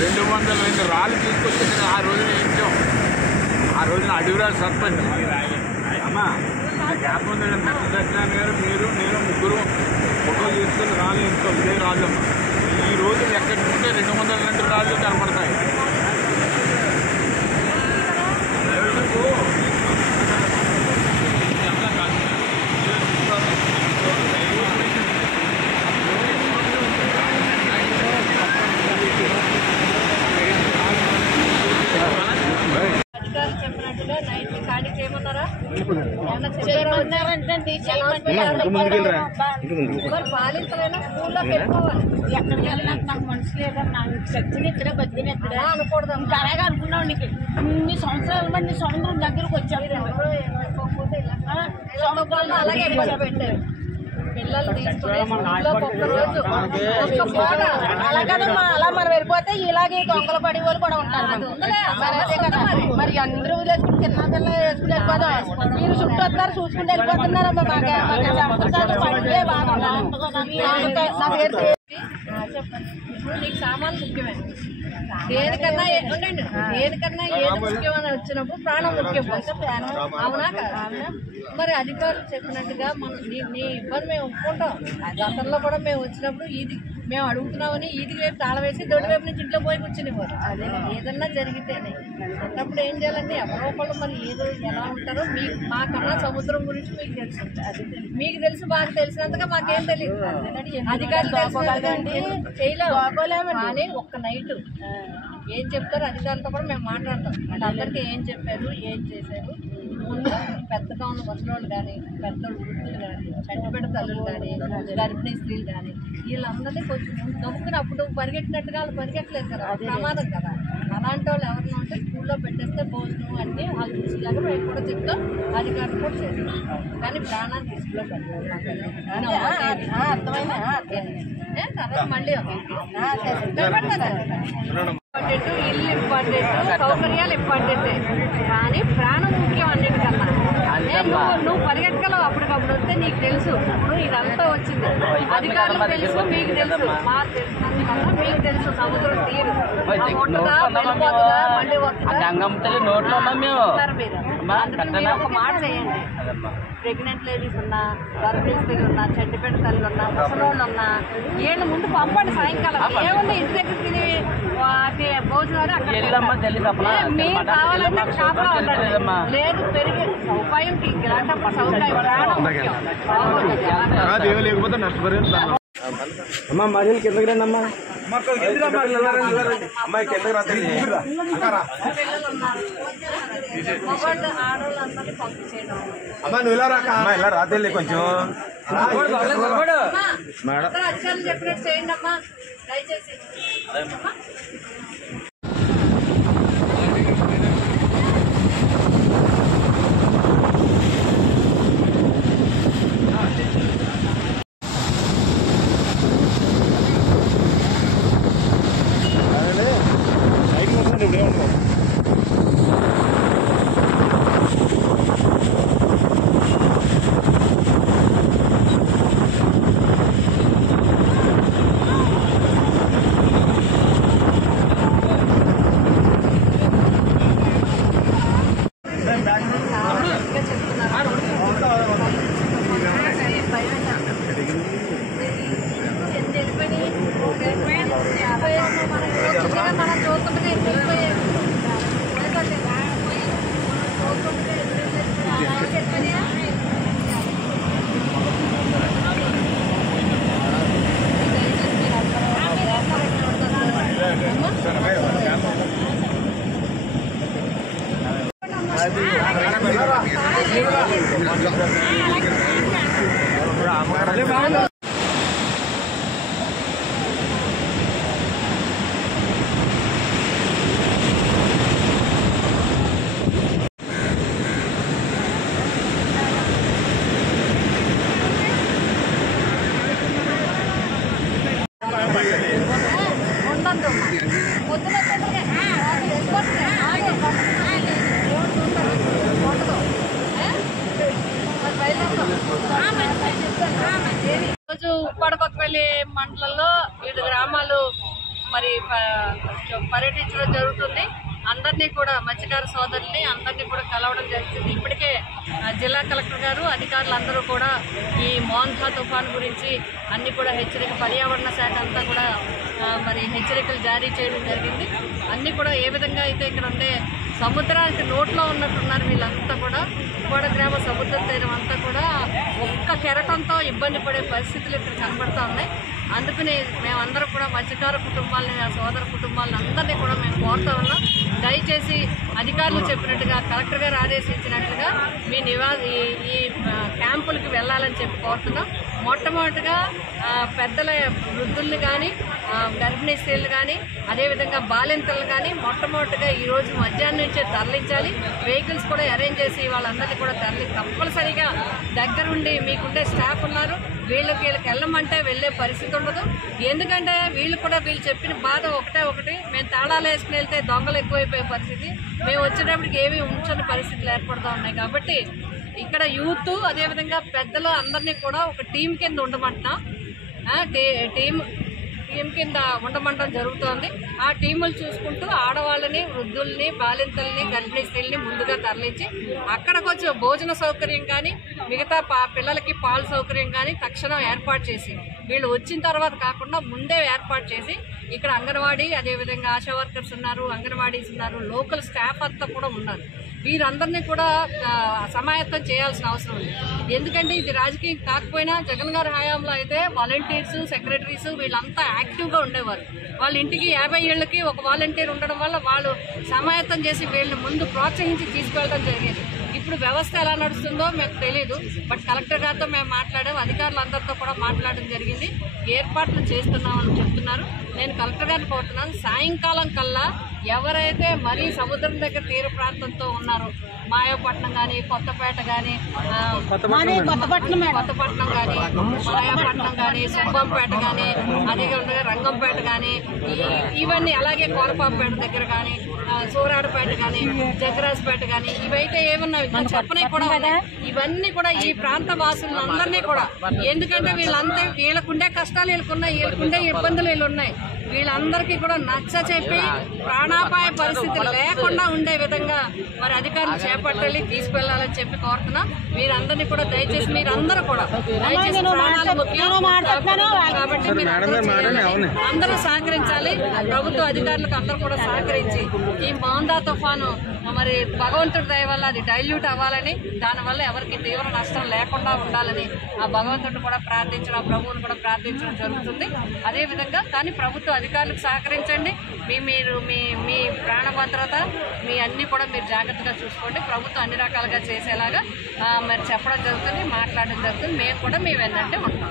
202 రాళ్ళు తీసుకొచ్చి ఆ రోజున వేయించాం. ఆ రోజున అడవిరాజు సర్పంచ్ అమ్మా గ్యాప్ ఉంది. సత్యనారాయణ గారు, మీరు, నేను ముగ్గురు ఫోటోలు తీసుకొని రాళ్ళు వేయించాం. ఇదే రాళ్ళు ఈ రోజు ఎక్కడి నుంటే 202 రాళ్ళు కనపడతాయి. చెప్పినట్టుగా నైట్ కాడికి ఏమన్నారా పాలించలేనా స్కూల్లో పెట్టుకోవాలి. ఎక్కడికి వెళ్ళినా నాకు మనసు లేదా, నాకు చచ్చిన ఇక్కడే బతికిన ఇక్కడే అనకూడదు. అలాగే అనుకున్నావు. నీకు ఇన్ని సంవత్సరాల మంది సముద్రం దగ్గరకు వచ్చారు. సముద్రాలు అలాగే పెట్టారు. పిల్లలు తీసుకుని ఒక్క అలాగేనమ్మా. అలా మనం వెళ్ళిపోతే ఇలాగే దొంగలు పడే వాళ్ళు కూడా ఉంటారు. అది ఉందలే మరి అందరూ వేసుకుని చిన్న పిల్లలు వేసుకుని వెళ్ళిపోతాం. మీరు చుట్టూ వస్తారు చూసుకుంటూ వెళ్ళిపోతున్నారమ్మా. పడితే బాగా చెప్పండి. నీకు సామాన్లు ముఖ్యమే. దేనికన్నా ఉండండి, దేనికన్నా ఏది ముఖ్యమని వచ్చినప్పుడు ప్రాణం ముఖ్యం. అవునా కదా? మరి అధికారులు చెప్పినట్టుగా మనం నీ ఇబ్బంది మేము ఒప్పుకుంటాం. గతంలో కూడా మేము వచ్చినప్పుడు ఈది మేము అడుగుతున్నామని ఈదికి వైపు తాళం వేసి దొడ్డి వైపు నుంచి ఇంట్లో పోయి కూర్చునివ్వరు. అదే ఏదన్నా జరిగితేనే అన్నప్పుడు ఏం చేయాలండి? ఎవరో ఒకళ్ళు మరి ఏదో ఎలా ఉంటారో మీకు మాకన్నా సముద్రం గురించి మీకు తెలుసు. మీకు తెలుసు, మాకు తెలిసినంతగా మాకేం తెలియదు. అధికారులు తెలుసుకోలేదండి, చేయలేము. కానీ ఒక్క నైట్ ఏం చెప్తారు అధికారులతో కూడా మేము మాట్లాడతాం. వాళ్ళందరికీ ఏం చెప్పారు, ఏం చేశారు. ముందు పెద్దగా ఉన్న ముసలోళ్ళు కానీ, పెద్ద వృద్ధులు కానీ, చంటిబిడ్డ తల్లులు కానీ, గర్భిణీ స్త్రీలు కానీ వీళ్ళందరినీ కొంచెం నమ్ముకుని అప్పుడు పరిగెట్టినట్టుగా వాళ్ళు పరిగెట్టలేదు కదా, ప్రమాదం కదా. అలాంటి వాళ్ళు ఎవరైనా ఉంటే స్కూల్లో పెట్టేస్తే భోజనం అన్నీ వాళ్ళు చూసేలాగా మేము కూడా చెప్తాం. అధికారులు కూడా చేస్తాం. కానీ ప్రాణాన్ని తీసుకులో తర్వాత మళ్ళీ ఇంపార్టెంట్, ఇల్లు ఇంపార్టెంట్, సౌకర్యాలు ఇంపార్టెంటే. కానీ ప్రాణం ముఖ్యం అన్నిటికన్నా. నువ్వు పరిగెట్టగలవు అప్పటికప్పుడు వస్తే నీకు తెలుసు. ఇప్పుడు ఇదంతా వచ్చింది అధికారులకు తెలుసు, మీకు తెలుసు, మాకు తెలిసినందుకన్నా మీకు తెలుసు. సముద్రం తీరు ఉంటుందా, వెళ్ళిపోతుందా, మళ్ళీ వస్తుందా మీరు ఒక మాట చేయండి. ప్రెగ్నెంట్ లేడీస్ ఉన్నా, గర్భిణీ స్త్రీలు ఉన్నా, చెడ్డపేట తల్లులు ఉన్నా, ముసలోళ్ళు ఉన్నా వీళ్ళ ముందు పంపండి. సాయంకాలం ఏముంది ఇంటి దగ్గర తిని భోజనాలు అక్కడ మీరు కావాలంటే షాప్లో ఉండండి. లేదు పెరిగే సౌకర్యంకి ఇలాంటప్పుడు సౌకర్యం ప్రాణం ముఖ్యం. అమ్మా మహిళలు కిందకి రండి అమ్మా. అమ్మాయి కిందకి ఆడవాళ్ళందరినీ పంపించేయడం. అమ్మా నువ్వు ఇలా రాక, అమ్మా ఇలా రాత్రి కొంచెం అధికారులు చెప్పినట్టు చేయండి అమ్మా దయచేసి. ఉప్పడకొత్తపల్లి మండలంలో 7 గ్రామాలు మరి పర్యటించడం జరుగుతుంది. అందరినీ కూడా మత్స్యకార సోదరుల్ని అందరినీ కూడా కలవడం జరుగుతుంది. ఇప్పటికే జిల్లా కలెక్టర్ గారు అధికారులు అందరూ కూడా ఈ మోన్థా తుఫాను గురించి అన్ని కూడా హెచ్చరిక, పర్యావరణ శాఖ అంతా కూడా మరి హెచ్చరికలు జారీ చేయడం జరిగింది. అన్నీ కూడా ఏ విధంగా అయితే ఇక్కడ ఉండే సముద్రానికి నోట్లో ఉన్నట్టున్నారు వీళ్ళంతా కూడా. ఉప్పాడ గ్రామ సముద్ర తీరం అంతా కూడా ఒక్క కెరటంతో ఇబ్బంది పడే పరిస్థితులు ఇక్కడ కనబడుతూ ఉన్నాయి. అందుకని మేమందరం కూడా మత్స్యకార కుటుంబాలని, ఆ సోదర కుటుంబాలను అందరినీ కూడా మేము కోరుతా ఉన్నాం. దయచేసి అధికారులు చెప్పినట్టుగా, కలెక్టర్ గారు ఆదేశించినట్లుగా మీ ఈ క్యాంపులకు వెళ్ళాలని చెప్పి కోరుతున్నాం. మొట్టమొదటిగా పెద్దల వృద్ధుల్ని కానీ, గర్భిణీ స్త్రీలు కానీ, అదేవిధంగా బాలింతలు కానీ మొట్టమొదటిగా ఈరోజు మధ్యాహ్నం నుంచే తరలించాలి. వెహికల్స్ కూడా అరేంజ్ చేసి వాళ్ళందరినీ కూడా కంపల్సరీగా దగ్గరుండి మీకుండే స్టాఫ్ ఉన్నారు, వీళ్ళకి వెళ్ళమంటే వెళ్ళే పరిస్థితి ఉండదు. ఎందుకంటే వీళ్ళు చెప్పిన బాధ ఒకటి, మేము తాళాలు వేసుకుని వెళ్తే దొంగలు ఎక్కువైపోయే పరిస్థితి, మేము వచ్చేటప్పటికి ఏమీ ఉంచని పరిస్థితులు ఏర్పడుతూ ఉన్నాయి. కాబట్టి ఇక్కడ యూత్ అదేవిధంగా పెద్దలు అందరినీ కూడా ఒక టీం కింద ఉండమంటున్నాం. టీం కింద ఉండమంటం జరుగుతోంది. ఆ టీములు చూసుకుంటూ ఆడవాళ్ళని, వృద్ధుల్ని, బాలింతల్ని, గర్భిణీ స్త్రీల్ని ముందుగా తరలించి అక్కడికి వచ్చి భోజన సౌకర్యం కానీ, మిగతా పిల్లలకి పాలు సౌకర్యం కానీ తక్షణం ఏర్పాటు చేసి, వీళ్ళు వచ్చిన తర్వాత కాకుండా ముందే ఏర్పాటు చేసి ఇక్కడ అంగన్వాడీ, అదేవిధంగా ఆశా వర్కర్స్ ఉన్నారు, అంగన్వాడీస్ ఉన్నారు, లోకల్ స్టాఫ్ అంతా కూడా ఉన్నారు. వీరందరినీ కూడా సమాయత్తం చేయాల్సిన అవసరం ఉంది. ఎందుకంటే ఇది రాజకీయం కాకపోయినా జగన్ గారి హయాంలో అయితే వాలంటీర్స్, సెక్రటరీస్ వీళ్ళంతా యాక్టివ్గా ఉండేవారు. వాళ్ళ ఇంటికి 50 ఏళ్ళకి ఒక వాలంటీర్ ఉండడం వల్ల వాళ్ళు సమాయత్తం చేసి వీళ్ళని ముందు ప్రోత్సహించి తీసుకెళ్ళడం జరిగేది. ఇప్పుడు వ్యవస్థ ఎలా నడుస్తుందో మీకు తెలియదు. బట్ కలెక్టర్ గారితో మేము మాట్లాడాం, అధికారులందరితో కూడా మాట్లాడడం జరిగింది. ఏర్పాట్లు చేస్తున్నామని చెప్తున్నారు. నేను కలెక్టర్ గారిని కోరుతున్నాను, సాయంకాలం కల్లా ఎవరైతే మరీ సముద్రం దగ్గర తీర ప్రాంతంతో ఉన్నారో, మాయాపట్నం కానీ, కొత్తపేట కానీ, కొత్తపట్నం కానీ, మాయాపట్నం కానీ, సుబ్బంపేట కానీ, అదేవిధంగా రంగంపేట కానీ, ఇవన్నీ అలాగే కోరపాపేట దగ్గర కానీ, సూరాడపేట కానీ, జగరాజ్పేట కానీ, ఇవైతే ఏమన్నా చెప్పనే కూడా ఇవన్నీ కూడా ఈ ప్రాంత వాసులందరినీ కూడా, ఎందుకంటే వీళ్ళకుండే కష్టాలు వీళ్ళకుండే ఇబ్బందులు వీళ్ళున్నాయి, వీళ్ళందరికీ కూడా నచ్చ చెప్పి ప్రాణాపాయ పరిస్థితి లేకుండా ఉండే విధంగా మరి అధికారులు చేపట్టాలి, తీసుకెళ్లాలని చెప్పి కోరుతున్నాం. మీరందరినీ కూడా దయచేసి మీరందరూ కూడా దయచేసి ప్రాణాలు ముఖ్యం కాబట్టి మీరు అందరూ సహకరించాలి. ప్రభుత్వ అధికారులకు అందరూ కూడా సహకరించి ఈ మోన్థా తుఫాను మరి భగవంతుడి దయ వల్ల అది డైల్యూట్ అవ్వాలని, దానివల్ల ఎవరికి తీవ్ర నష్టం లేకుండా ఉండాలని ఆ భగవంతుడిని కూడా ప్రార్థించడం, ప్రభువుని కూడా ప్రార్థించడం జరుగుతుంది. అదేవిధంగా కానీ ప్రభుత్వ అధికారులకు సహకరించండి. మీరు మీ ప్రాణ భద్రత మీ అన్ని కూడా మీరు జాగ్రత్తగా చూసుకోండి. ప్రభుత్వం అన్ని రకాలుగా చేసేలాగా మరి చెప్పడం జరుగుతుంది, మాట్లాడడం జరుగుతుంది. మేము కూడా మీ వెన్నంటే ఉంటాం.